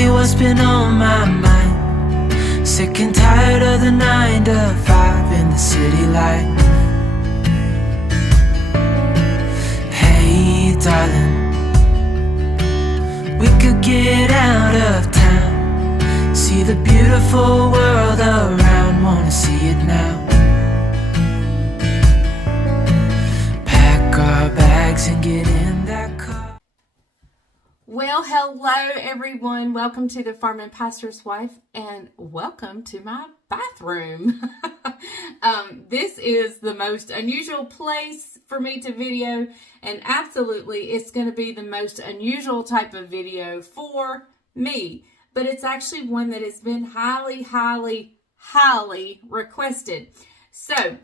you what's been on my mind. Sick and tired of the 9 to 5 in the city life. Hey darling, we could get out of town, see the beautiful world around, wanna see it now. Pack our bags and get in that car. Well, hello everyone. Welcome to the Farm and Pastor's Wife, and welcome to my bathroom. This is the most unusual place for me to video, and absolutely it's going to be the most unusual type of video for me, but it's actually one that has been highly requested. So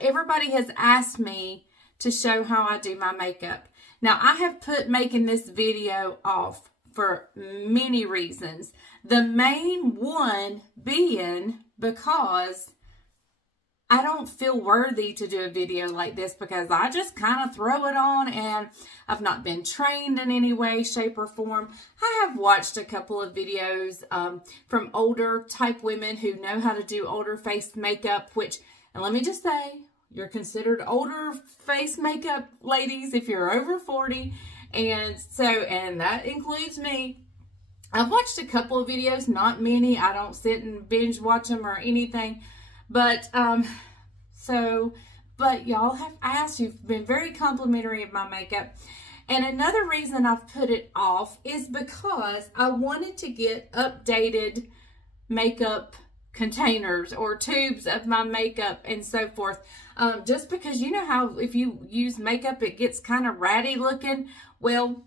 everybody has asked me to show how I do my makeup. Now, I have put making this video off for many reasons. The main one being because I don't feel worthy to do a video like this because I just kind of throw it on and I've not been trained in any way, shape, or form. I have watched a couple of videos from older type women who know how to do older face makeup, which, and let me just say, you're considered older face makeup ladies if you're over 40. And that includes me. I've watched a couple of videos, not many. I don't sit and binge watch them or anything. But y'all have asked, you've been very complimentary of my makeup. And another reason I've put it off is because I wanted to get updated makeup containers or tubes of my makeup and so forth. Just because you know how if you use makeup it gets kind of ratty looking. Well,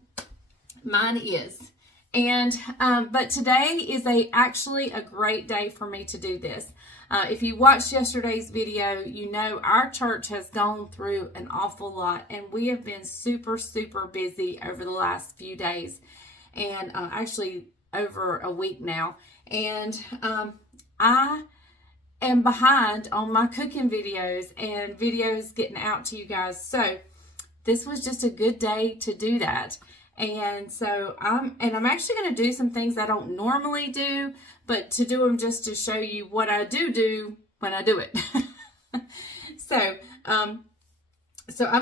mine is. And but today is actually a great day for me to do this. If you watched yesterday's video, you know our church has gone through an awful lot, and we have been super busy over the last few days, and actually over a week now. And I am behind on my cooking videos and videos getting out to you guys. So this was just a good day to do that. And so I'm actually going to do some things I don't normally do, but to do them just to show you what I do when I do it. So I'm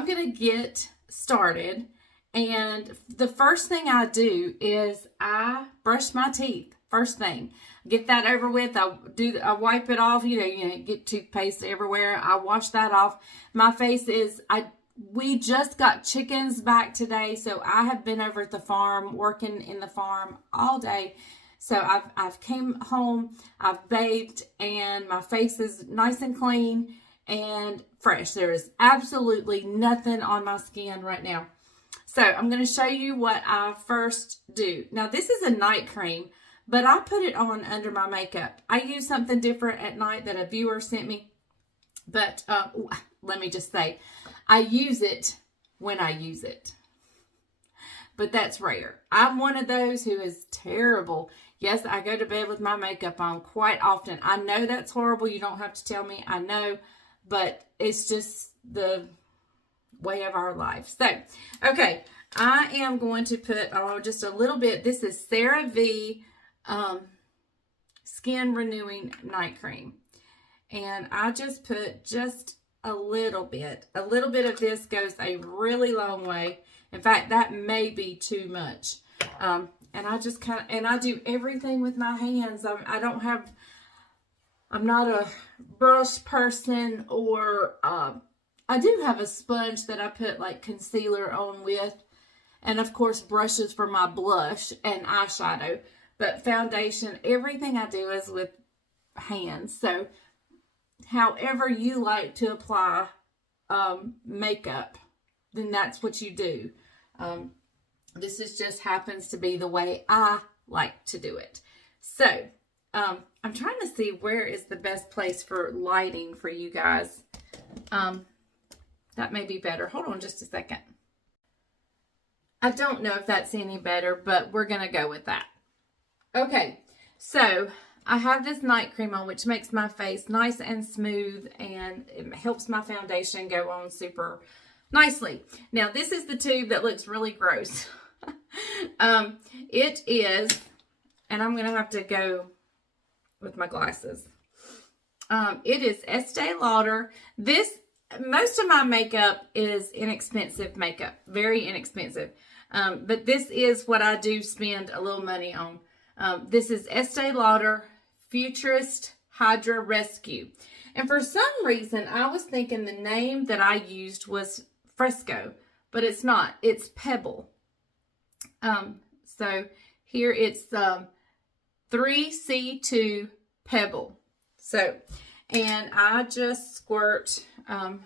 going to get started. And the first thing I do is I brush my teeth. First thing, get that over with. I wipe it off. You know, get toothpaste everywhere. I wash that off. My face is, we just got chickens back today, so I have been over at the farm, working in the farm all day. So I've came home, I've bathed, and my face is nice and clean and fresh. There is absolutely nothing on my skin right now. So I'm going to show you what I first do. Now, this is a night cream, but I put it on under my makeup. I use something different at night that a viewer sent me. But let me just say, I use it when I use it. But that's rare. I'm one of those who is terrible. Yes, I go to bed with my makeup on quite often. I know that's horrible. You don't have to tell me. I know. But it's just the way of our life. So, okay. I am going to put just a little bit. This is CeraVe Skin Renewing Night Cream. And I just put just a little bit. A little bit of this goes a really long way. In fact, that may be too much. And I just I do everything with my hands. I'm not a brush person, or I do have a sponge that I put like concealer on with. And of course, brushes for my blush and eyeshadow. But foundation, everything I do is with hands. So however you like to apply makeup, then that's what you do. This just happens to be the way I like to do it. So I'm trying to see where is the best place for lighting for you guys. That may be better. Hold on just a second. I don't know if that's any better, but we're going to go with that. Okay, so I have this night cream on, which makes my face nice and smooth, and it helps my foundation go on super nicely. Now, this is the tube that looks really gross. It is, and I'm going to have to go with my glasses. It is Estee Lauder. Most of my makeup is inexpensive makeup, very inexpensive. But this is what I do spend a little money on. This is Estee Lauder Futurist Hydra Rescue. And for some reason, I was thinking the name that I used was Fresco, but it's not. It's Pebble. So here it's 3C2 Pebble. So, and I just squirt kind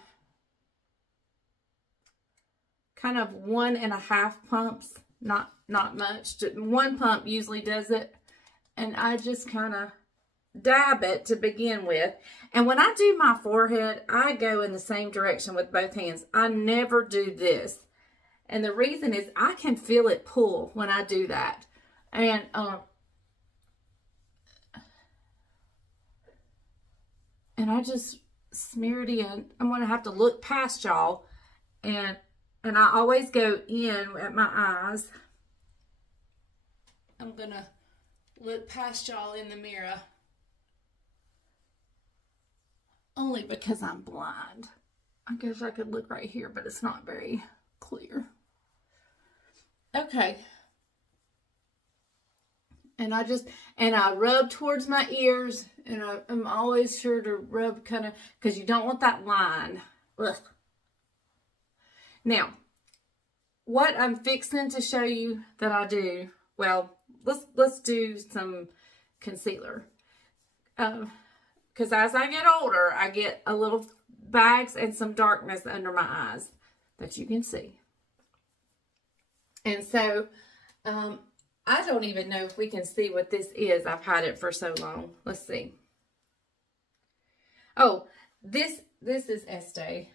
of 1.5 pumps, not much. One pump usually does it, and I just kind of dab it to begin with. And when I do my forehead, I go in the same direction with both hands. I never do this, and the reason is I can feel it pull when I do that. And I just smear it in. I'm gonna have to look past y'all, and I always go in at my eyes. I'm gonna look past y'all in the mirror. Only because I'm blind. I guess I could look right here, but it's not very clear. Okay. And I rub towards my ears, and I'm always sure to rub kind of, because you don't want that line. Ugh. Now, what I'm fixing to show you that I do, well, let's do some concealer. Because as I get older, I get a little bags and some darkness under my eyes that you can see. And so, I don't even know if we can see what this is. I've had it for so long. Let's see. Oh, this is Estee.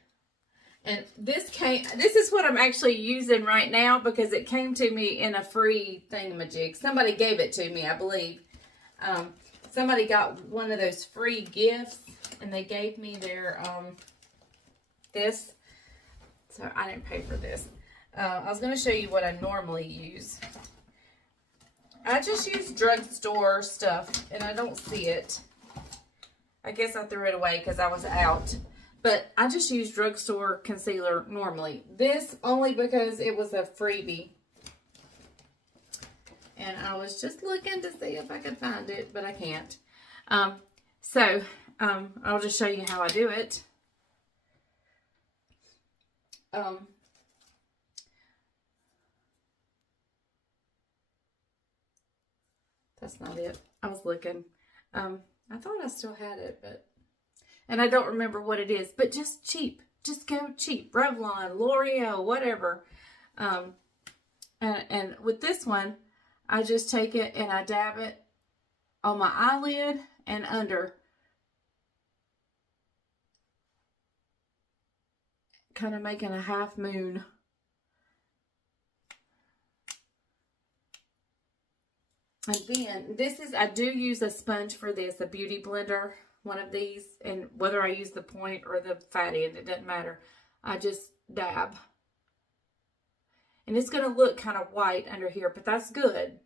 And this is what I'm actually using right now because it came to me in a free thingamajig. Somebody gave it to me, I believe. Somebody got one of those free gifts, and they gave me their, this. So I didn't pay for this. I was going to show you what I normally use. I just use drugstore stuff, and I don't see it. I guess I threw it away because I was out. But I just use drugstore concealer normally. This only because it was a freebie. And I was just looking to see if I could find it, but I can't. I'll just show you how I do it. That's not it. I was looking. I thought I still had it, and I don't remember what it is, but just cheap. Just go cheap. Revlon, L'Oreal, whatever. And with this one, I just take it and I dab it on my eyelid and under. Kind of making a half moon. And then I do use a sponge for this, a beauty blender, one of these, and whether I use the point or the fatty, and it doesn't matter. I just dab. And it's going to look kind of white under here, but that's good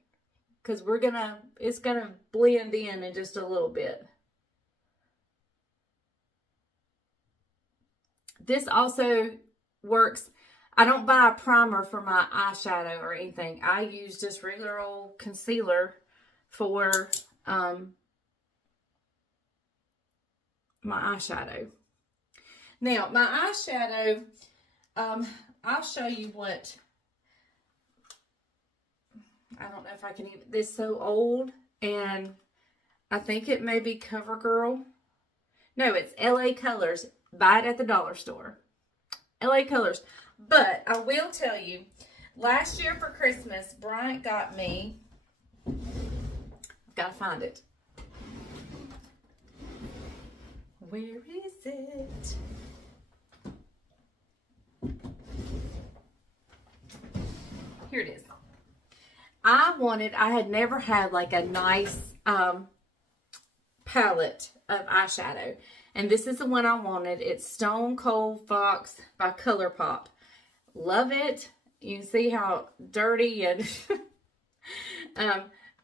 because it's going to blend in just a little bit. This also works. I don't buy a primer for my eyeshadow or anything. I use just regular old concealer for my eyeshadow. Now, my eyeshadow, I'll show you what, I don't know if I can even, this is so old, and I think it may be CoverGirl. No, it's LA Colors. Buy it at the dollar store. LA Colors. But I will tell you, last year for Christmas, Bryant got me, I've got to find it. Where is it? Here it is. I had never had like a nice palette of eyeshadow. And this is the one I wanted. It's Stone Cold Fox by ColourPop. Love it. You can see how dirty and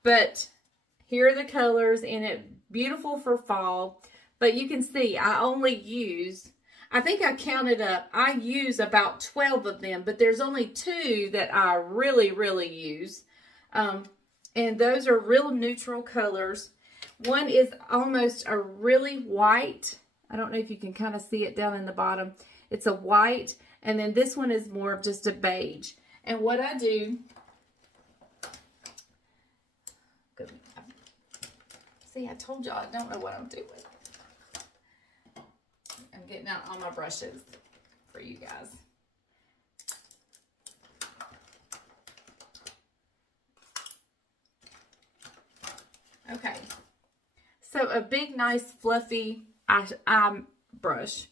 But here are the colors in it. Beautiful for fall. But you can see I only use, I think I counted up, I use about 12 of them, but there's only 2 that I really, really use. And those are real neutral colors. One is almost a really white. I don't know if you can kind of see it down in the bottom. It's a white. And then this one is more of just a beige. And what I do, see, I told y'all I don't know what I'm doing. I'm getting out all my brushes for you guys. Okay, so a big, nice, fluffy eye brush.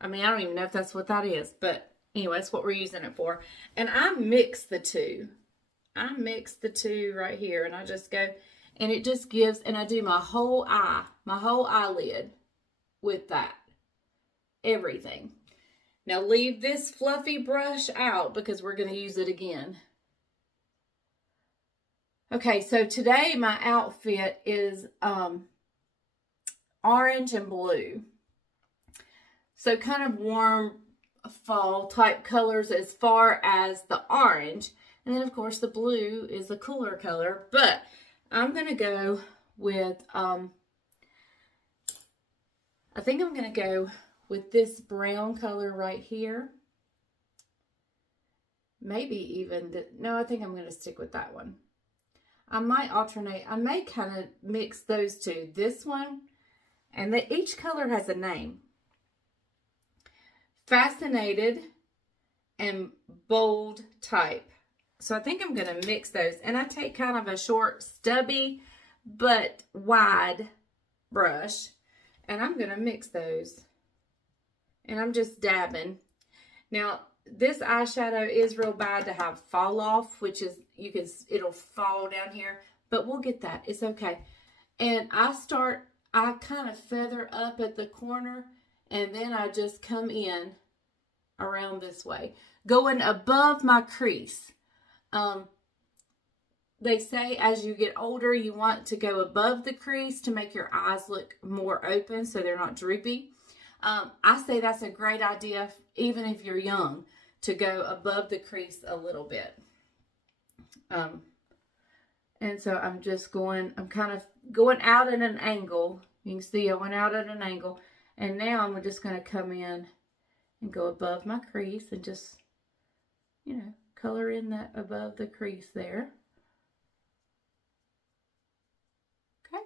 I mean, I don't even know if that's what that is, but anyway, that's what we're using it for. And I mix the two. I mix the two right here, and I just go, and it just gives, and I do my whole eye, my whole eyelid with that. Everything. Now leave this fluffy brush out because we're going to use it again. Okay, so today my outfit is orange and blue. So kind of warm fall type colors as far as the orange. And then of course the blue is a cooler color. But I'm going to go with, I think I'm going to go with this brown color right here. Maybe even, no, I think I'm going to stick with that one. I might alternate. I may kind of mix those two. This one, and each color has a name. Fascinated and bold type. So I think I'm going to mix those. And I take kind of a short, stubby, but wide brush. And I'm going to mix those. And I'm just dabbing. Now, this eyeshadow is real bad to have fall off, which is, it'll fall down here, but we'll get that. It's okay. And I kind of feather up at the corner, and then I just come in around this way, going above my crease. They say as you get older, you want to go above the crease to make your eyes look more open so they're not droopy. I say that's a great idea, even if you're young, to go above the crease a little bit. And so I'm just going, I'm kind of going out at an angle. You can see I went out at an angle. And now I'm just going to come in and go above my crease and just, you know, color in that above the crease there. Okay.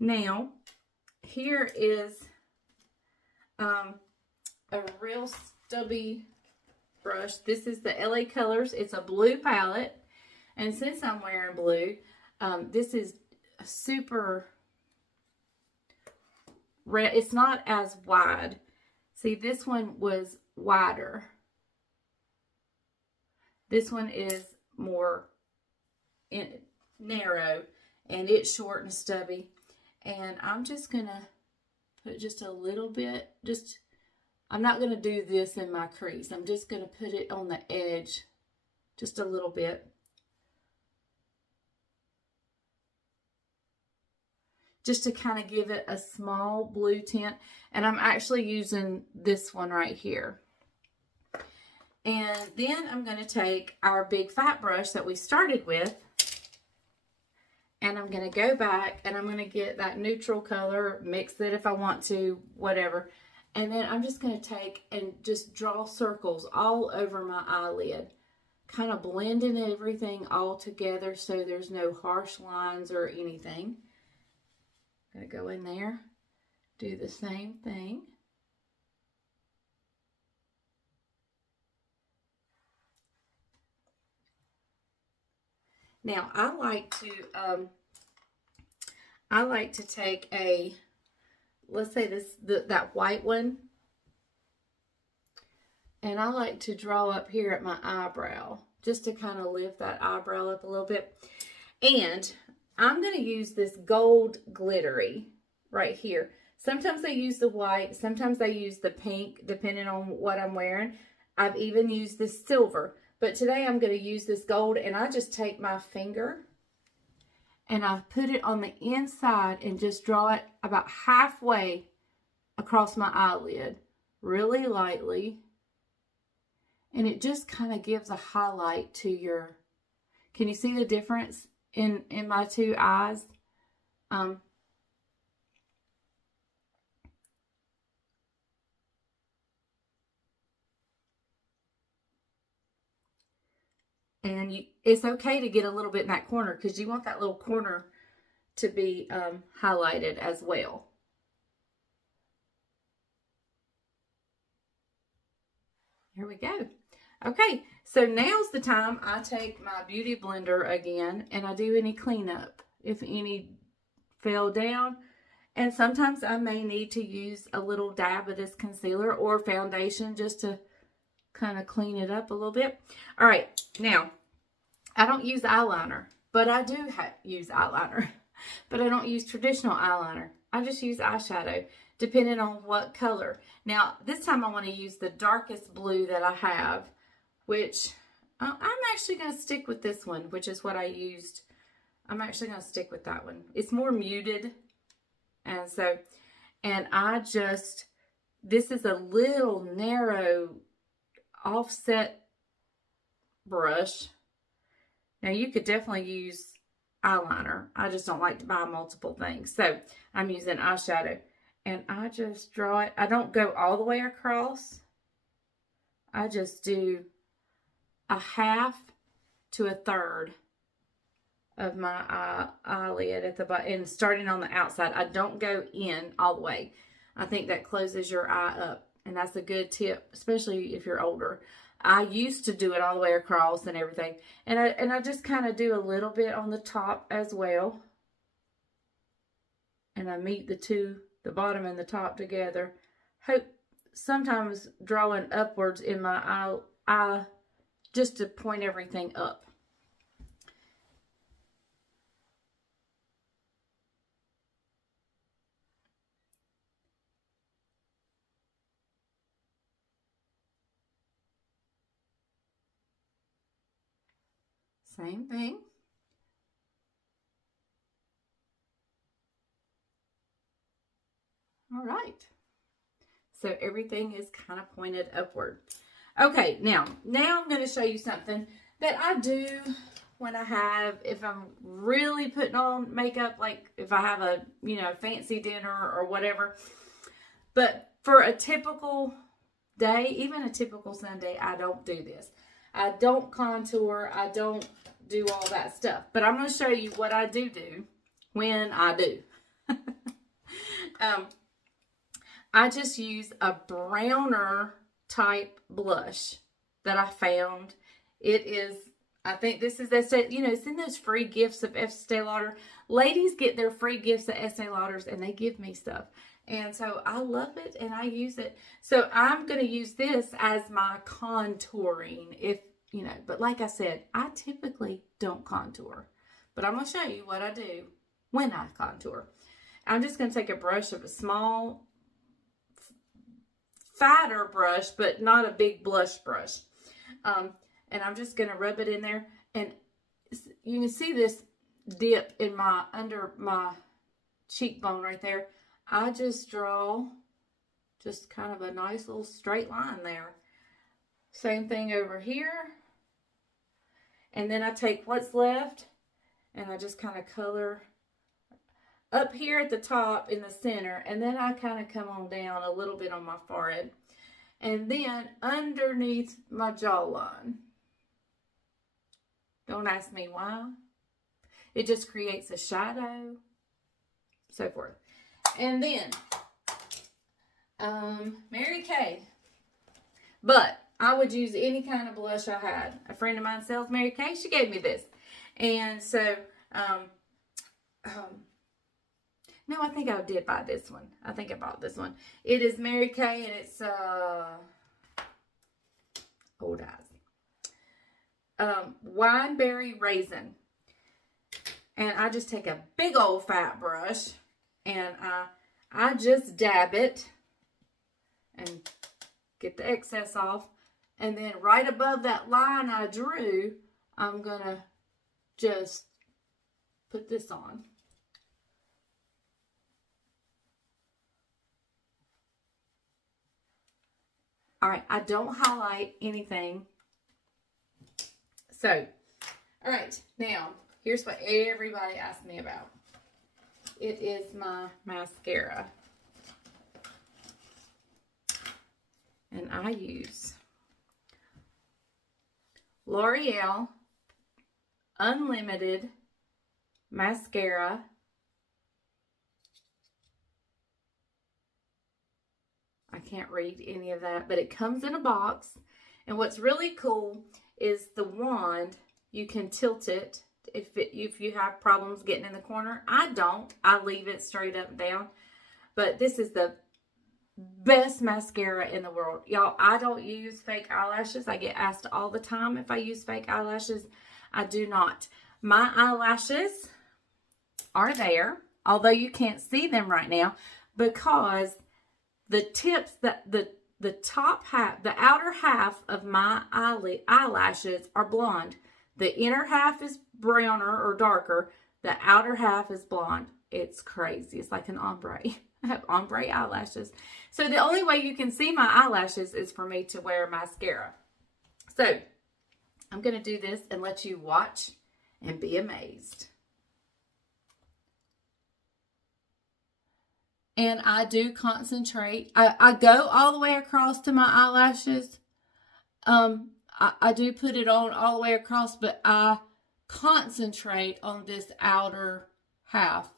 Now, here is a real stubby brush. This is the LA Colors. It's a blue palette. And since I'm wearing blue, this is super red. It's not as wide. See, this one was wider. This one is more narrow, and it's short and stubby. And I'm just going to put just a little bit, I'm not going to do this in my crease. I'm just going to put it on the edge, just a little bit. Just to kind of give it a small blue tint. And I'm actually using this one right here. And then I'm going to take our big fat brush that we started with. And I'm going to go back and I'm going to get that neutral color, mix it if I want to, whatever. And then I'm just going to take and just draw circles all over my eyelid. Kind of blending everything all together so there's no harsh lines or anything. I'm going to go in there, do the same thing. Now, I like to take a, let's say that white one, and I like to draw up here at my eyebrow, just to kind of lift that eyebrow up a little bit. And I'm going to use this gold glittery right here. Sometimes I use the white, sometimes I use the pink, depending on what I'm wearing. I've even used this silver. But today I'm going to use this gold, and I just take my finger and I put it on the inside and just draw it about halfway across my eyelid, really lightly. And it just kind of gives a highlight to your, can you see the difference in my two eyes? And it's okay to get a little bit in that corner because you want that little corner to be highlighted as well. Here we go. Okay, so now's the time I take my beauty blender again and I do any cleanup. If any fell down, and sometimes I may need to use a little dab of this concealer or foundation just to kind of clean it up a little bit. All right, now I don't use eyeliner, but I do use eyeliner, but I don't use traditional eyeliner. I just use eyeshadow depending on what color. Now this time I want to use the darkest blue that I have, which I'm actually going to stick with this one, which is what I used. I'm actually going to stick with that one. It's more muted. And so, and I just, this is a little narrow offset brush. Now you could definitely use eyeliner. I just don't like to buy multiple things. So I'm using eyeshadow. And I just draw it. I don't go all the way across. I just do a half to a third of my eyelid at the bottom, and starting on the outside. I don't go in all the way. I think that closes your eye up, and that's a good tip, especially if you're older. I used to do it all the way across and everything, and I just kind of do a little bit on the top as well, and I meet the bottom and the top together. Sometimes drawing upwards in my eye just to point everything up. Same thing. All right. So everything is kind of pointed upward. Okay, now I'm going to show you something that I do when if I'm really putting on makeup, like if I have a, fancy dinner or whatever. But for a typical day, even a typical Sunday, I don't do this. I don't contour. I don't do all that stuff. But I'm going to show you what I do when I do. I just use a browner type blush that I found. It is, I think this is, it's in those free gifts of Estee Lauder. Ladies get their free gifts at Estee Lauder's and they give me stuff. And so I love it and I use it. So I'm going to use this as my contouring. But like I said, I typically don't contour. But I'm going to show you what I do when I contour. I'm just going to take a brush of a small, fatter brush, but not a big blush brush. And I'm just going to rub it in there. And you can see this dip in under my cheekbone right there. I just draw just kind of a nice little straight line there. Same thing over here. And then I take what's left and I just kind of color up here at the top in the center. And then I kind of come on down a little bit on my forehead. And then underneath my jawline. Don't ask me why. It just creates a shadow. So forth. And then, Mary Kay. But I would use any kind of blush I had. A friend of mine sells Mary Kay. She gave me this. And so, no, I think I did buy this one. I think I bought this one. It is Mary Kay and it's, Old Eyes. Wineberry Raisin. And I just take a big old fat brush and I just dab it and get the excess off. And then right above that line I drew, I'm going to just put this on. All right, I don't highlight anything. So, all right, now, here's what everybody asked me about. It is my mascara. And I use L'Oreal Unlimited Mascara. I can't read any of that, but it comes in a box. And what's really cool is the wand, you can tilt it if you have problems getting in the corner. I don't. I leave it straight up and down. But this is the best mascara in the world. Y'all, I don't use fake eyelashes. I get asked all the time if I use fake eyelashes. I do not. My eyelashes are there, although you can't see them right now, because the tips, the top half, the outer half of my eyelashes are blonde. The inner half is browner or darker. The outer half is blonde. It's crazy. It's like an ombre. I have ombre eyelashes. So the only way you can see my eyelashes is for me to wear mascara. So I'm going to do this and let you watch and be amazed. And I do concentrate. I go all the way across to my eyelashes. I do put it on all the way across, but I concentrate on this outer half.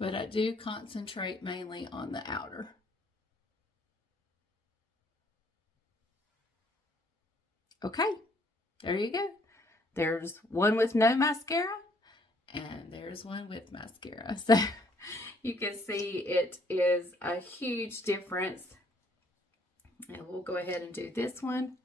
But I do concentrate mainly on the outer. Okay, there you go. There's one with no mascara, and there's one with mascara. So you can see it is a huge difference. And we'll go ahead and do this one.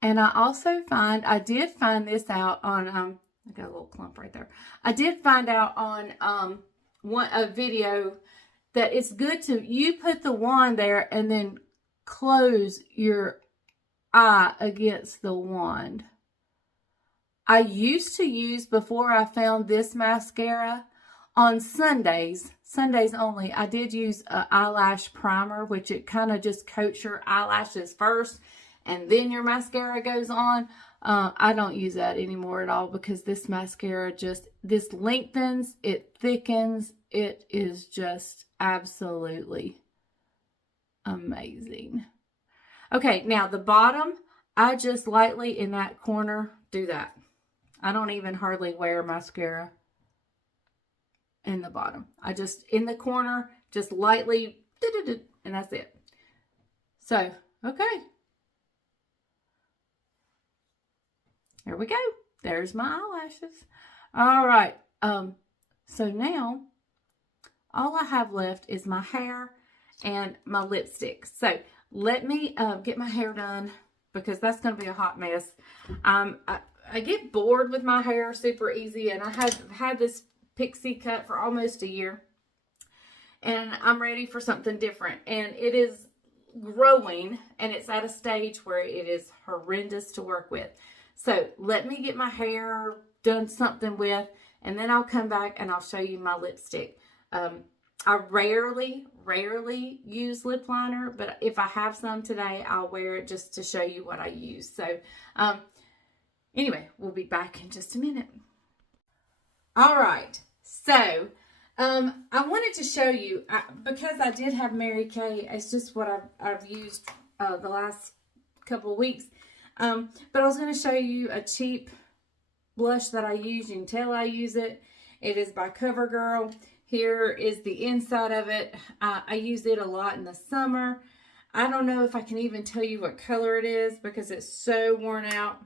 And I also I did find this out on, I got a little clump right there. I did find out on a video that it's good you put the wand there and then close your eye against the wand. I used to use, before I found this mascara, on Sundays only, I did use an eyelash primer, which it kind of just coats your eyelashes first and then your mascara goes on. I don't use that anymore at all, because this mascara this lengthens, it thickens, it is just absolutely amazing. Okay, now the bottom, I just lightly in that corner do that. I don't even hardly wear mascara in the bottom. I just, in the corner, just lightly, and that's it. So, okay. There we go. There's my eyelashes. All right. So now, all I have left is my hair and my lipstick. So, let me get my hair done, because that's going to be a hot mess. I get bored with my hair super easy, and I have had this pixie cut for almost a year, and I'm ready for something different. And it is growing, and it's at a stage where it is horrendous to work with. So let me get my hair done something with, and then I'll come back and I'll show you my lipstick. I rarely use lip liner, but if I have some today, I'll wear it just to show you what I use. So, anyway, we'll be back in just a minute. All right. So, I wanted to show you, because I did have Mary Kay, it's just what I've used the last couple of weeks. But I was going to show you a cheap blush that I use. You can tell I use it. It is by CoverGirl. Here is the inside of it. I use it a lot in the summer. I don't know if I can even tell you what color it is, because it's so worn out.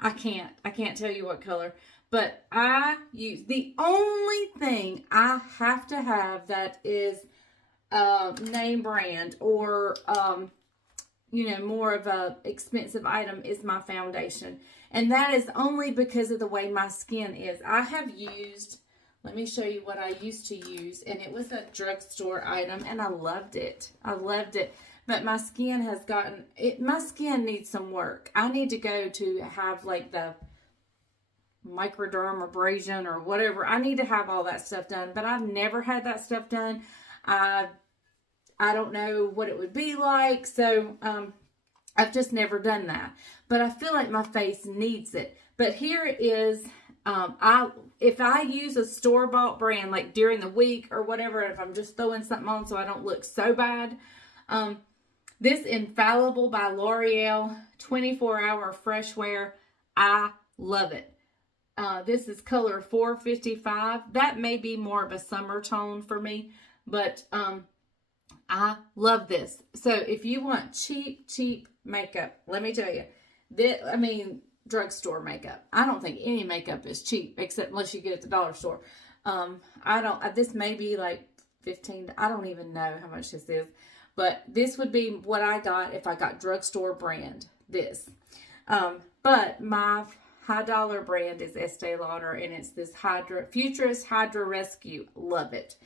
I can't tell you what color. But I use, the only thing I have to have that is name brand or you know, more of a expensive item is my foundation. And that is only because of the way my skin is. I have used, let me show you what I used to use. And it was a drugstore item and I loved it. I loved it. But my skin has gotten, my skin needs some work. I need to go to have like the microdermabrasion or whatever. I need to have all that stuff done. But I've never had that stuff done. I don't know what it would be like. So, I've just never done that. But I feel like my face needs it. But here it is. If I use a store-bought brand, like during the week or whatever, if I'm just throwing something on so I don't look so bad, this Infallible by L'Oreal 24-hour fresh wear, I love it. This is color 455. That may be more of a summer tone for me, but I love this. So if you want cheap makeup, let me tell you, drugstore makeup. I don't think any makeup is cheap, except unless you get it at the dollar store. This may be like $15. I don't even know how much this is, but this would be what I got if I got drugstore brand, this. But my high dollar brand is Estee Lauder, and it's this Futurist Hydra Rescue. Love it.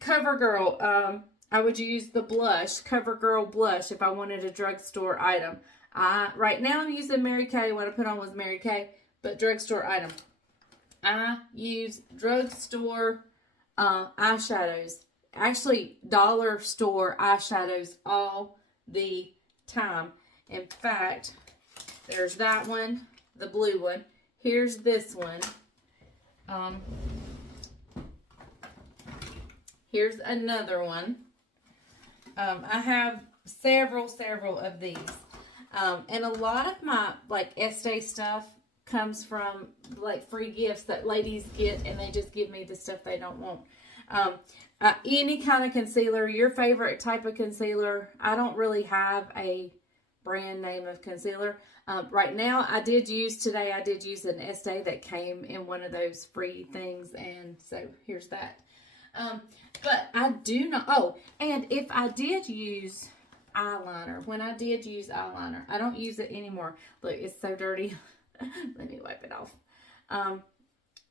CoverGirl, I would use the blush, CoverGirl blush, if I wanted a drugstore item. Right now I'm using Mary Kay. What I put on was Mary Kay, but drugstore item. I use drugstore eyeshadows. Actually, dollar store eyeshadows all the time. In fact, there's that one, the blue one. Here's this one. Here's another one. I have several of these. And a lot of my like Estee stuff comes from like free gifts that ladies get, and they just give me the stuff they don't want. Any kind of concealer, your favorite type of concealer. I don't really have a brand name of concealer. Right now, I did use an Estee that came in one of those free things, and so here's that. But I do not, and if I did use eyeliner, when I did use eyeliner, I don't use it anymore. Look, it's so dirty. Let me wipe it off.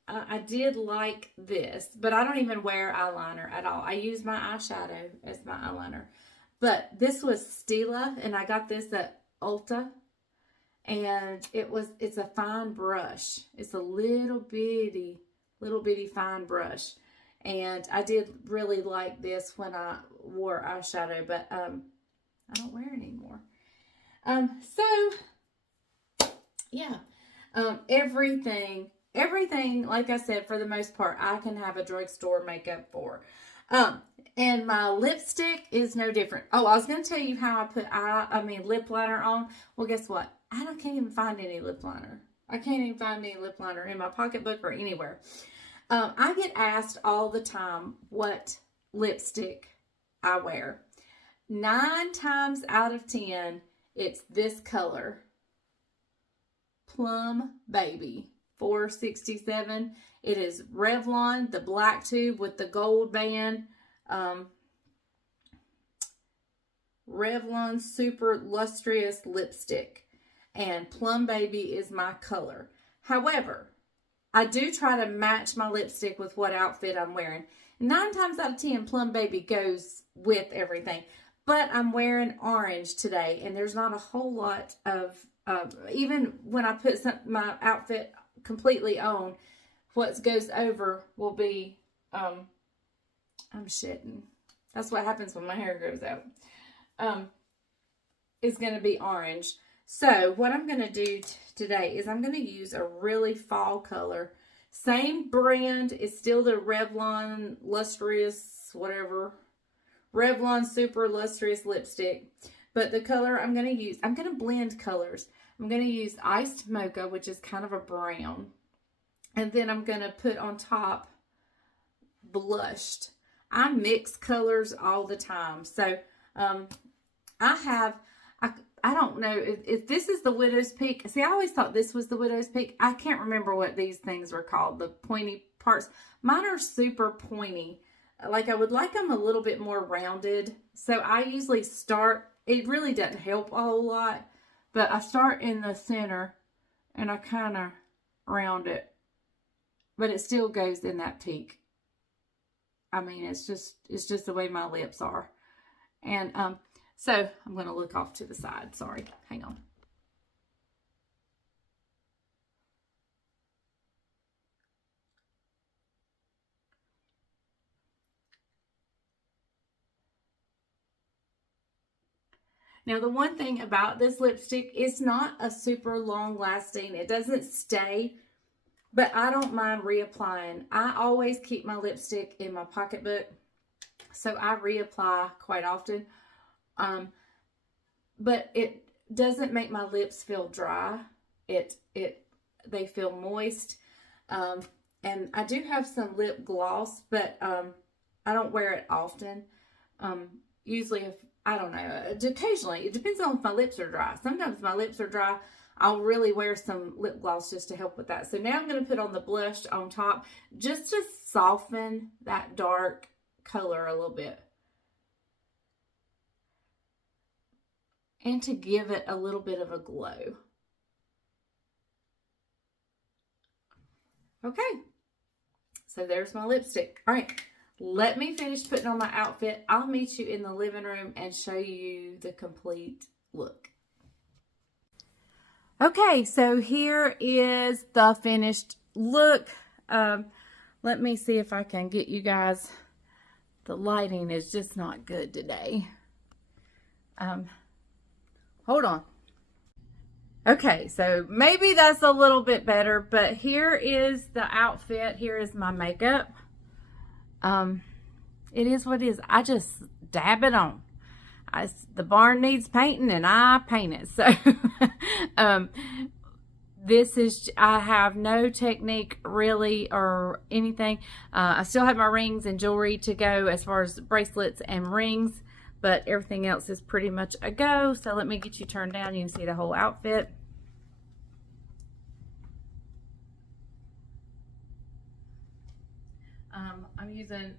I did like this, but I don't even wear eyeliner at all. I use my eyeshadow as my eyeliner. But this was Stila, and I got this at Ulta, and it's a fine brush. It's a little bitty fine brush. And I did really like this when I wore eyeshadow, but I don't wear it anymore. Everything, like I said, for the most part, I can have a drugstore makeup for. And my lipstick is no different. Oh, I was going to tell you how I put lip liner on. Well, guess what? I can't even find any lip liner. I can't even find any lip liner in my pocketbook or anywhere. I get asked all the time what lipstick I wear. 9 times out of 10, it's this color. Plum Baby 467. It is Revlon, the black tube with the gold band. Revlon Super Lustrous Lipstick. And Plum Baby is my color. However, I do try to match my lipstick with what outfit I'm wearing. 9 times out of 10, Plum Baby goes with everything. But I'm wearing orange today, and there's not a whole lot of, even when I put my outfit completely on, what goes over will be, I'm shitting. That's what happens when my hair grows out. It's going to be orange. So what I'm going to do today is I'm going to use a really fall color. Same brand. It's still the Revlon Lustrous, whatever. Revlon Super Lustrous Lipstick. But the color I'm going to use, I'm going to blend colors. I'm going to use Iced Mocha, which is kind of a brown. And then I'm going to put on top Blushed. I mix colors all the time. So I don't know if this is the Widow's Peak. See, I always thought this was the Widow's Peak. I can't remember what these things were called, the pointy parts. Mine are super pointy. like I would like them a little bit more rounded. So I usually start, it really doesn't help a whole lot, but I start in the center and I kind of round it, but it still goes in that peak. I mean, it's just the way my lips are. And so I'm going to look off to the side. Sorry, hang on. Now, the one thing about this lipstick, it's not a super long lasting. It doesn't stay, but I don't mind reapplying. I always keep my lipstick in my pocketbook, so I reapply quite often. But it doesn't make my lips feel dry. They feel moist. And I do have some lip gloss, but I don't wear it often. Usually, if I don't know, occasionally. It depends on if my lips are dry. Sometimes my lips are dry. I'll really wear some lip gloss just to help with that. So now I'm going to put on the blush on top just to soften that dark color a little bit. And to give it a little bit of a glow. Okay. So there's my lipstick. All right. Let me finish putting on my outfit. I'll meet you in the living room and show you the complete look. Okay, so here is the finished look. Let me see if I can get you guys. The lighting is just not good today. Hold on. Okay, so maybe that's a little bit better, but here is the outfit. Here is my makeup. It is what it is. I just dab it on. The barn needs painting and I paint it. So, this is, I have no technique really or anything. I still have my rings and jewelry to go as far as bracelets and rings, but everything else is pretty much a go. So let me get you turned down. You can see the whole outfit. I'm using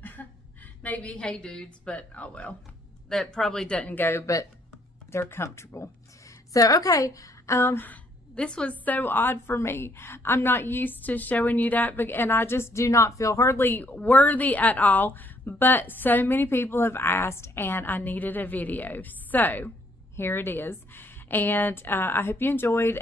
maybe Hey Dudes, but oh well. That probably doesn't go, but they're comfortable. So, okay. This was so odd for me. I'm not used to showing you that, and I just do not feel hardly worthy at all. But so many people have asked, and I needed a video. So, here it is. And I hope you enjoyed.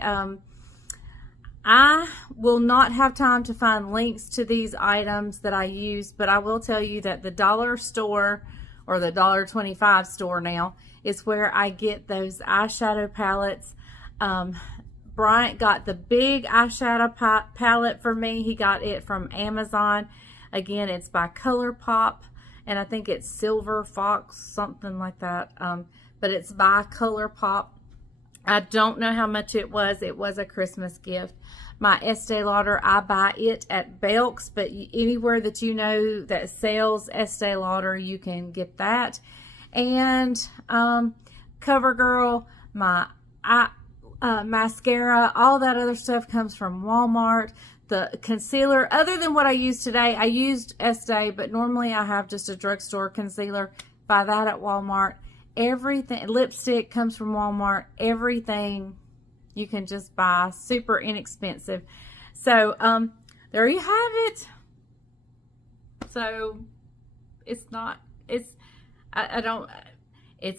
I will not have time to find links to these items that I use, but I will tell you that the dollar store, or the $1.25 store now, is where I get those eyeshadow palettes. Bryant got the big eyeshadow palette for me. He got it from Amazon. Again, it's by ColourPop, and I think it's Silver Fox, something like that. But it's by ColourPop. I don't know how much it was. It was a Christmas gift. My Estee Lauder, I buy it at Belk's, but anywhere that you know that sells Estee Lauder, you can get that. And CoverGirl, my mascara, all that other stuff comes from Walmart. The concealer, other than what I used today, I used Estee, but normally I have just a drugstore concealer. Buy that at Walmart. Everything, lipstick comes from Walmart. Everything you can just buy, super inexpensive. So there you have it. So it's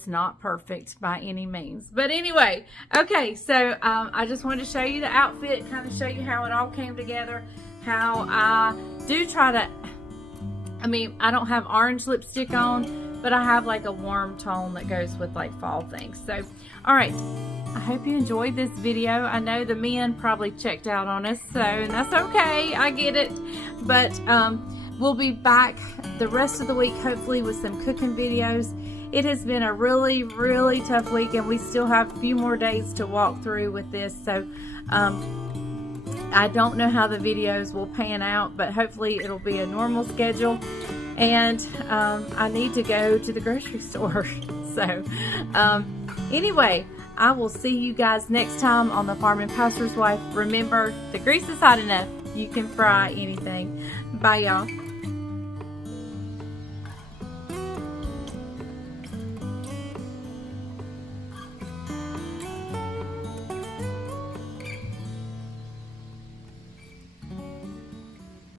not perfect by any means, but anyway, okay. So I just wanted to show you the outfit, kind of show you how it all came together, how I do try to, I mean, I don't have orange lipstick on, but I have like a warm tone that goes with like fall things. So, all right. I hope you enjoyed this video. I know the men probably checked out on us, so that's okay. I get it. But we'll be back the rest of the week, hopefully, with some cooking videos. It has been a really, really tough week, and we still have a few more days to walk through with this. So I don't know how the videos will pan out, but hopefully it'll be a normal schedule. And I need to go to the grocery store. So anyway, I will see you guys next time on The Farming Pastor's Wife. Remember, the grease is hot enough. You can fry anything. Bye, y'all.